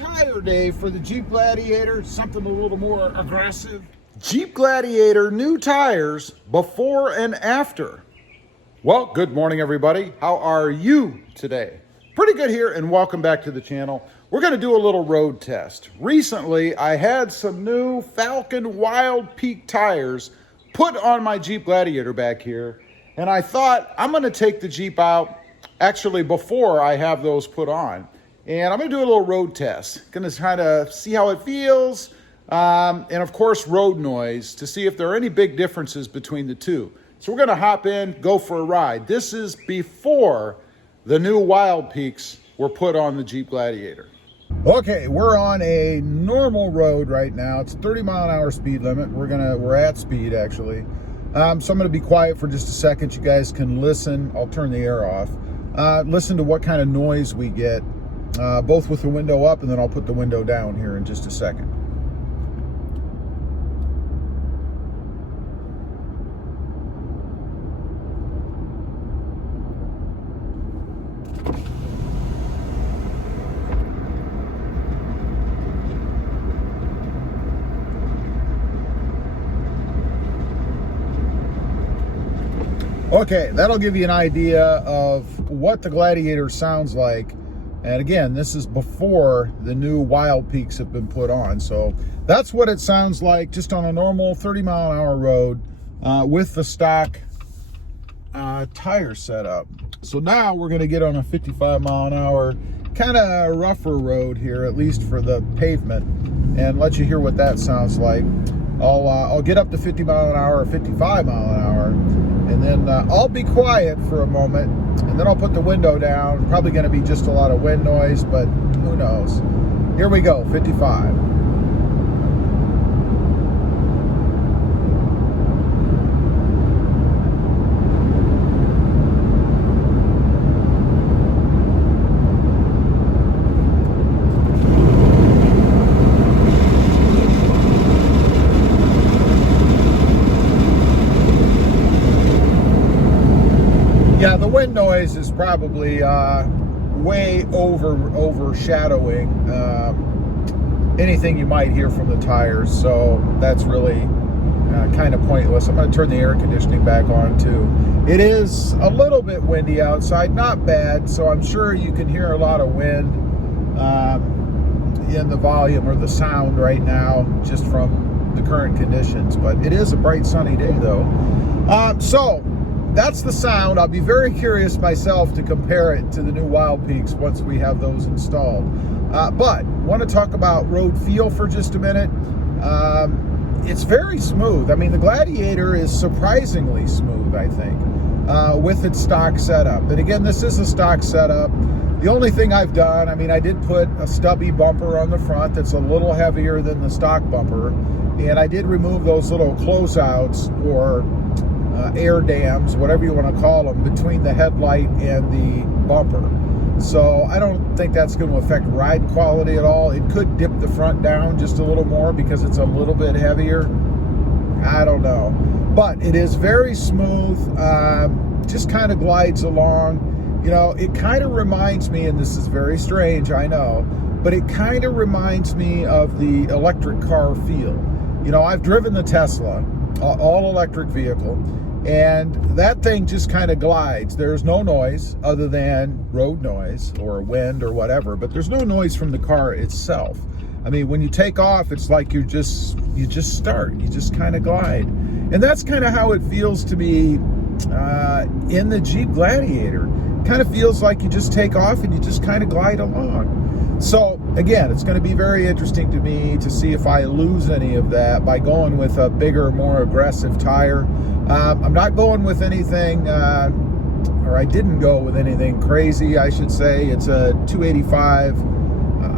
tire day for the Jeep Gladiator, something a little more aggressive. Jeep Gladiator new tires before and after. Well, good morning everybody. How are you today? Pretty good here, and welcome back to the channel. We're going to do a little road test. Recently, I had some new Falcon Wild Peak tires put on my Jeep Gladiator back here, and I thought I'm going to take the Jeep out actually before I have those put on. And I'm going to do a little road test. Going to kind of see how it feels, and of course road noise, to see if there are any big differences between the two. So we're going to hop in, go for a ride. This is before the new Wild Peaks were put on the Jeep Gladiator. Okay, we're on a normal road right now. It's 30-mile-an-hour speed limit. We're at speed actually. So I'm going to be quiet for just a second. You guys can listen. I'll turn the air off. Listen to what kind of noise we get, both with the window up, and then I'll put the window down here in just a second. Okay, that'll give you an idea of what the Gladiator sounds like. And again, this is before the new Wild Peaks have been put on. So that's what it sounds like just on a normal 30-mile-an-hour road with the stock tire setup. So now we're going to get on a 55-mile-an-hour kind of rougher road here, at least for the pavement, and let you hear what that sounds like. I'll get up to 50 mile an hour or 55 mile an hour, and then I'll be quiet for a moment, and then I'll put the window down. Probably going to be just a lot of wind noise, but who knows. Here we go, 55. Yeah, the wind noise is probably way overshadowing anything you might hear from the tires, so that's really kind of pointless. I'm going to turn the air conditioning back on too. It is a little bit windy outside, not bad, so I'm sure you can hear a lot of wind in the volume or the sound right now just from the current conditions, but it is a bright sunny day though. So that's the sound. I'll be very curious myself to compare it to the new Wild Peaks once we have those installed. But want to talk about road feel for just a minute. It's very smooth. I mean, the Gladiator is surprisingly smooth, I think, with its stock setup. And again, this is a stock setup. The only thing I've done, I mean, I did put a stubby bumper on the front that's a little heavier than the stock bumper. And I did remove those little closeouts or air dams, whatever you want to call them, between the headlight and the bumper. So I don't think that's going to affect ride quality at all. It could dip the front down just a little more because it's a little bit heavier. I don't know. But it is very smooth, just kind of glides along. You know, it kind of reminds me, and this is very strange, I know, but it kind of reminds me of the electric car feel. You know, I've driven the Tesla, all electric vehicle, and that thing just kind of glides. There's no noise other than road noise or wind or whatever, but there's no noise from the car itself. I mean, when you take off, it's like you just start, you just kind of glide. And that's kind of how it feels to me in the Jeep Gladiator. Kind of feels like you just take off and you just kind of glide along. So again, it's going to be very interesting to me to see if I lose any of that by going with a bigger, more aggressive tire. I'm not going with anything, or I didn't go with anything crazy, I should say. It's a 285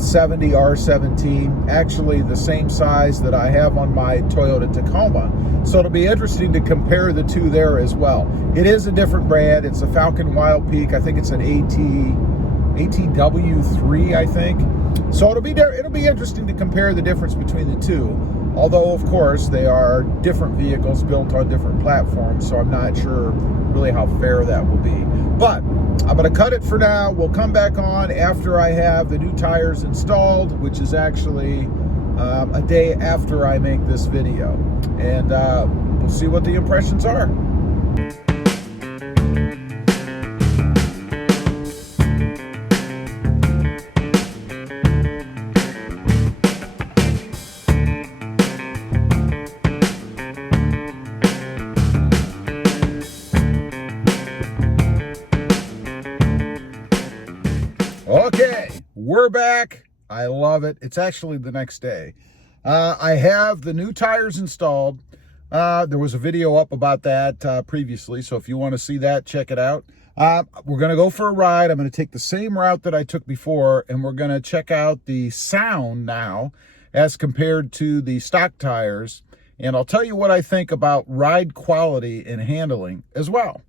70 R17, actually the same size that I have on my Toyota Tacoma. So it'll be interesting to compare the two there as well. It is a different brand. It's a Falcon Wild Peak. I think it's an ATW3, I think. So it'll be interesting to compare the difference between the two. Although, of course, they are different vehicles built on different platforms, so I'm not sure really how fair that will be. But I'm going to cut it for now. We'll come back on after I have the new tires installed, which is actually a day after I make this video. And we'll see what the impressions are. Okay, we're back. I love it. It's actually the next day. I have the new tires installed. There was a video up about that previously, so if you want to see that, check it out. We're going to go for a ride. I'm going to take the same route that I took before, and we're going to check out the sound now as compared to the stock tires. And I'll tell you what I think about ride quality and handling as well.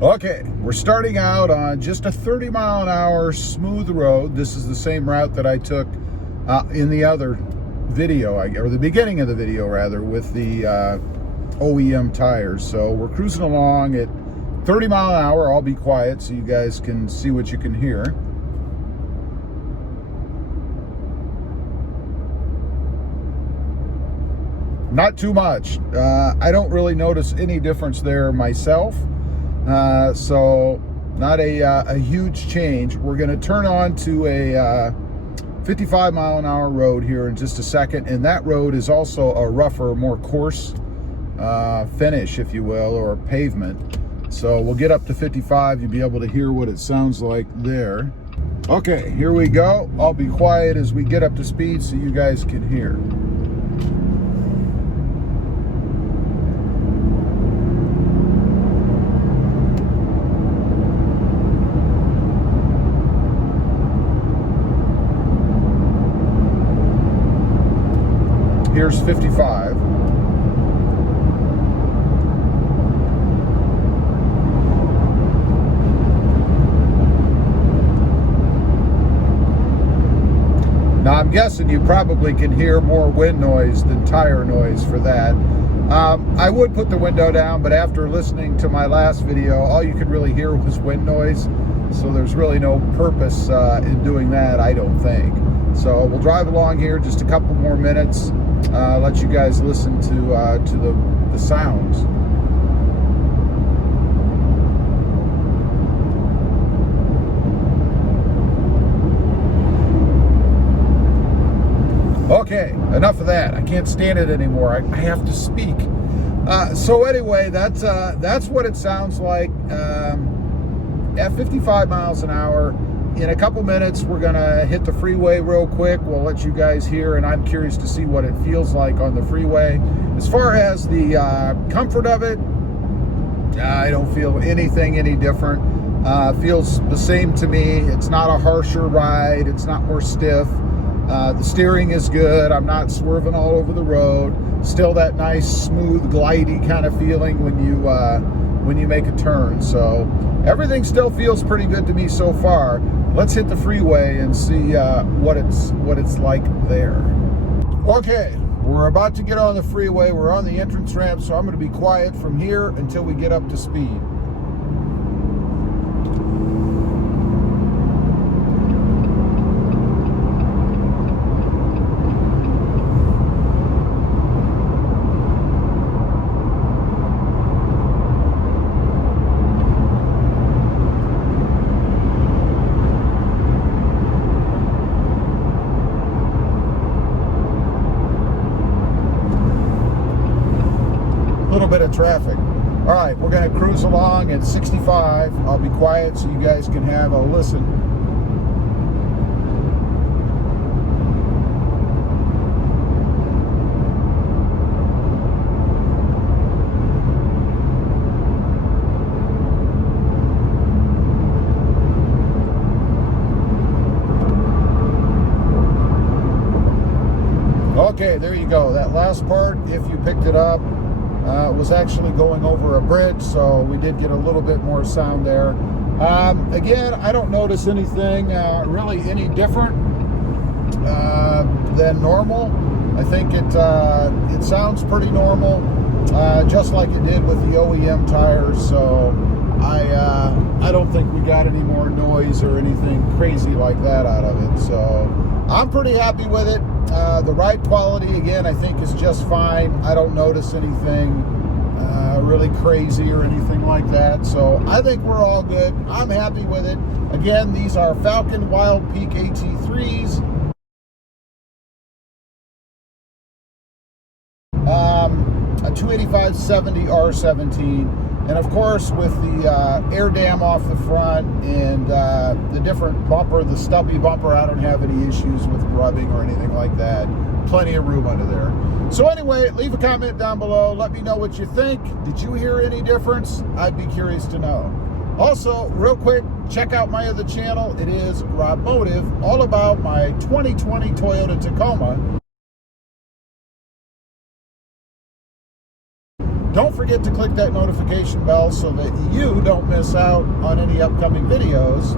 Okay, we're starting out on just a 30-mile-an-hour smooth road. This is the same route that I took in the other video, or the beginning of the video rather, with the OEM tires. So we're cruising along at 30 mile an hour. I'll be quiet so you guys can see what you can hear. Not too much. I don't really notice any difference there myself. So not a huge change. We're going to turn on to a 55 mile an hour road here in just a second, and that road is also a rougher, more coarse finish, if you will, or pavement. So we'll get up to 55. You'll be able to hear what it sounds like there. Okay, here we go. I'll be quiet as we get up to speed so you guys can hear. Here's 55. Now I'm guessing you probably can hear more wind noise than tire noise for that. I would put the window down, but after listening to my last video, all you could really hear was wind noise. So there's really no purpose in doing that, I don't think. So we'll drive along here just a couple more minutes. Let you guys listen to the sounds. Okay, enough of that. I can't stand it anymore. I have to speak. So anyway, that's what it sounds like at 55 miles an hour. In a couple minutes, we're gonna hit the freeway real quick. We'll let you guys hear, and I'm curious to see what it feels like on the freeway. As far as the comfort of it, I don't feel anything any different. Feels the same to me. It's not a harsher ride. It's not more stiff. The steering is good. I'm not swerving all over the road. Still that nice, smooth, glidey kind of feeling when you make a turn. So everything still feels pretty good to me so far. Let's hit the freeway and see what it's like there. Okay, we're about to get on the freeway. We're on the entrance ramp, so I'm going to be quiet from here until we get up to speed. Little bit of traffic. All right, we're going to cruise along at 65. I'll be quiet so you guys can have a listen. Okay, there you go. That last part, if you picked it up, was actually going over a bridge, so we did get a little bit more sound there. Again, I don't notice anything really any different than normal. I think it sounds pretty normal, just like it did with the OEM tires. So I don't think we got any more noise or anything crazy like that out of it. So I'm pretty happy with it. The ride quality, again, I think is just fine. I don't notice anything really crazy or anything like that. So I think we're all good. I'm happy with it. Again, these are Falcon Wild Peak AT3s. A 285/70 R17. And of course, with the air dam off the front and the different bumper, the stubby bumper, I don't have any issues with rubbing or anything like that. Plenty of room under there. So anyway, leave a comment down below. Let me know what you think. Did you hear any difference? I'd be curious to know. Also, real quick, check out my other channel. It is Rob Motive, all about my 2020 Toyota Tacoma. Don't forget to click that notification bell so that you don't miss out on any upcoming videos.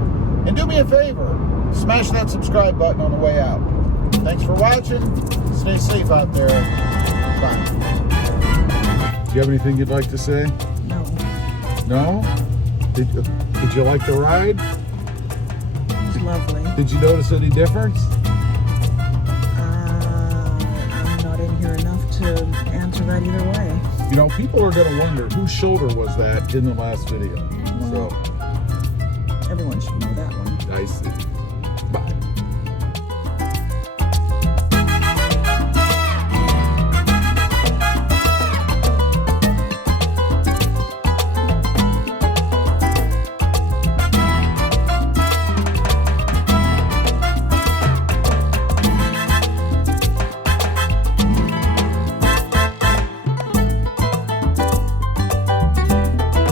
And do me a favor, smash that subscribe button on the way out. Thanks for watching. Stay safe out there. Bye. Do you have anything you'd like to say? No. No? Did you like the ride? It was lovely. Did you notice any difference? I'm not in here enough to answer that either way. You know, people are going to wonder whose shoulder was that in the last video. Well, So everyone should know that one. I see. Bye.